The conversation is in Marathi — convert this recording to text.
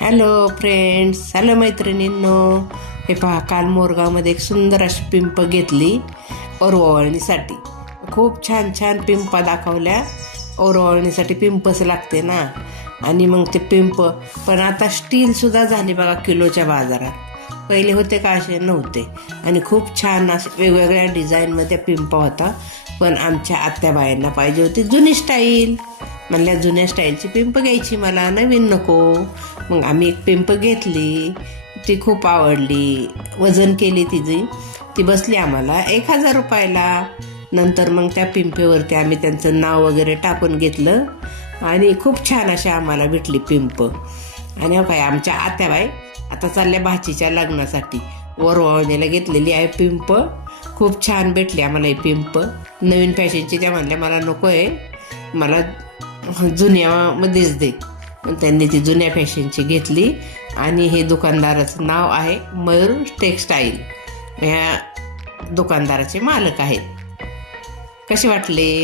हॅलो फ्रेंड्स, हॅलो मैत्रिणींनो. हे पहा, काल मोरगावमध्ये एक सुंदर अशी पिंप घेतली ओरवळणीसाठी. खूप छान छान पिंपा दाखवल्या. ओरवळणीसाठी पिंपच लागते ना. आणि मग ते पिंप पण आता स्टीलसुद्धा झाली बघा किलोच्या बाजारात. पहिले होते का असे नव्हते. आणि खूप छान असे वेगवेगळ्या डिझाईनमध्ये पिंप होता. पण आमच्या आत्याबाईंना पाहिजे होती जुनी स्टाईल. म्हणल्या जुन्या स्टाईलची पिंप घ्यायची मला, नवीन नको. मग आम्ही एक पिंप घेतली. ती खूप आवडली. वजन केली तिची. ती बसली आम्हाला 1000 रुपयाला. नंतर मग त्या पिंपेवरती आम्ही त्यांचं नाव वगैरे टाकून घेतलं. आणि खूप छान अशी आम्हाला भेटली पिंप. आणि हो काय, आमच्या आत्याबाई आता चालल्या भाचीच्या लग्नासाठी. वरवळणीला घेतलेली आहे पिंप. खूप छान भेटली आम्हाला ही पिंप. नवीन फॅशनची त्या म्हणल्या मला नको आहे, मला जुन्यामध्येच दे. पण त्यांनी ती जुन्या फॅशनची घेतली. आणि हे दुकानदाराचं नाव आहे मयूर टेक्स्टाईल. ह्या दुकानदाराचे मालक आहेत. कसे वाटले?